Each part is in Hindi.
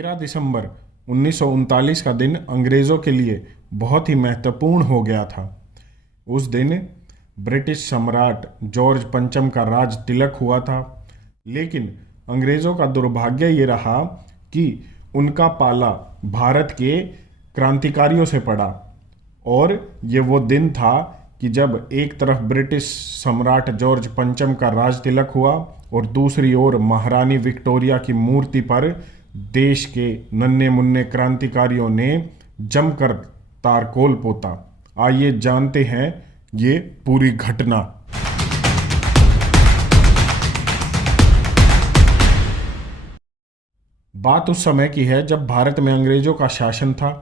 13 दिसंबर 1939 का दिन अंग्रेज़ों के लिए बहुत ही महत्वपूर्ण हो गया था। उस दिन ब्रिटिश सम्राट जॉर्ज पंचम का राज तिलक हुआ था, लेकिन अंग्रेज़ों का दुर्भाग्य ये रहा कि उनका पाला भारत के क्रांतिकारियों से पड़ा। और ये वो दिन था कि जब एक तरफ ब्रिटिश सम्राट जॉर्ज पंचम का राज तिलक हुआ और दूसरी ओर महारानी विक्टोरिया की मूर्ति पर देश के नन्हे मुन्ने क्रांतिकारियों ने जमकर तारकोल पोता। आइए जानते हैं ये पूरी घटना। बात उस समय की है जब भारत में अंग्रेजों का शासन था।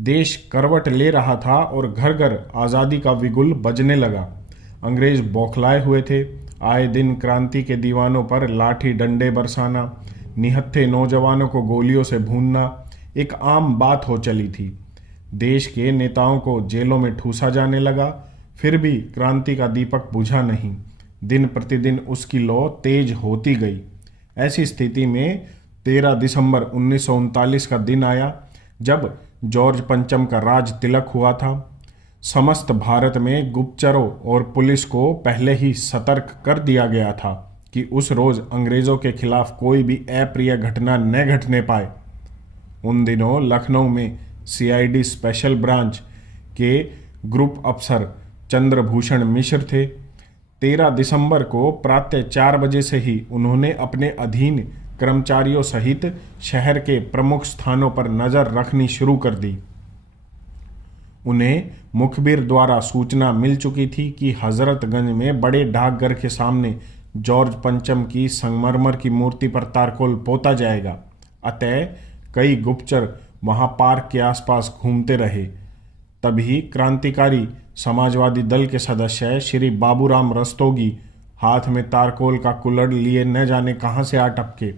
देश करवट ले रहा था और घर घर आज़ादी का बिगुल बजने लगा। अंग्रेज बौखलाए हुए थे। आए दिन क्रांति के दीवानों पर लाठी डंडे बरसाना, निहत्थे नौजवानों को गोलियों से भूनना एक आम बात हो चली थी। देश के नेताओं को जेलों में ठूसा जाने लगा, फिर भी क्रांति का दीपक बुझा नहीं। दिन प्रतिदिन उसकी लौ तेज होती गई। ऐसी स्थिति में 13 दिसंबर 1939 का दिन आया जब जॉर्ज पंचम का राज तिलक हुआ था। समस्त भारत में गुप्तचरों और पुलिस को पहले ही सतर्क कर दिया गया था कि उस रोज अंग्रेजों के खिलाफ कोई भी अप्रिय घटना न घटने पाए। उन दिनों लखनऊ में सीआईडी स्पेशल ब्रांच के ग्रुप अफसर चंद्रभूषण मिश्र थे। 13 दिसंबर को प्रातः 4 बजे से ही उन्होंने अपने अधीन कर्मचारियों सहित शहर के प्रमुख स्थानों पर नजर रखनी शुरू कर दी। उन्हें मुखबिर द्वारा सूचना मिल चुकी थी कि हजरतगंज में बड़े डाकघर के सामने जॉर्ज पंचम की संगमरमर की मूर्ति पर तारकोल पोता जाएगा। अतः कई गुप्तचर वहां पार्क के आसपास घूमते रहे। तभी क्रांतिकारी समाजवादी दल के सदस्य श्री बाबूराम रस्तोगी हाथ में तारकोल का कुल्हड़ लिए न जाने कहां से आ टपके।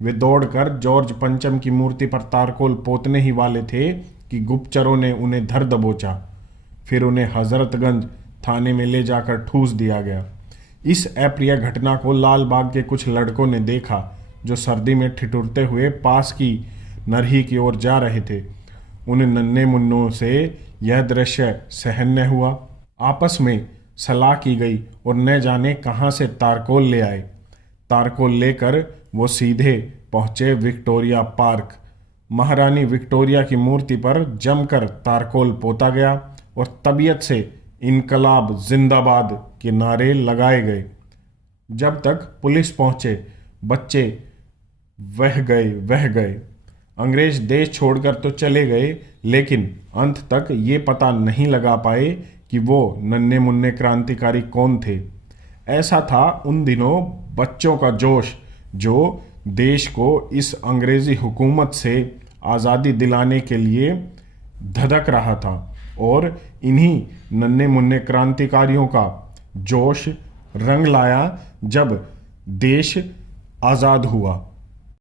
वे दौड़कर जॉर्ज पंचम की मूर्ति पर तारकोल पोतने ही वाले थे कि गुप्तचरों ने उन्हें धर दबोचा। फिर उन्हें हजरतगंज थाने में ले जाकर ठूस दिया गया। इस अप्रिय घटना को लाल बाग के कुछ लड़कों ने देखा जो सर्दी में ठिठुरते हुए पास की नरही की ओर जा रहे थे। उन नन्हे मुन्नों से यह दृश्य सहन न हुआ। आपस में सलाह की गई और न जाने कहां से तारकोल ले आए। तारकोल लेकर वो सीधे पहुंचे विक्टोरिया पार्क। महारानी विक्टोरिया की मूर्ति पर जमकर तारकोल पोता गया और तबीयत से इनकलाब जिंदाबाद के नारे लगाए गए। जब तक पुलिस पहुंचे बच्चे वह गए। अंग्रेज देश छोड़कर तो चले गए, लेकिन अंत तक ये पता नहीं लगा पाए कि वो नन्हे मुन्ने क्रांतिकारी कौन थे। ऐसा था उन दिनों बच्चों का जोश जो देश को इस अंग्रेजी हुकूमत से आज़ादी दिलाने के लिए धधक रहा था, और इन्हीं नन्हे मुन्ने क्रांतिकारियों का जोश रंग लाया जब देश आज़ाद हुआ।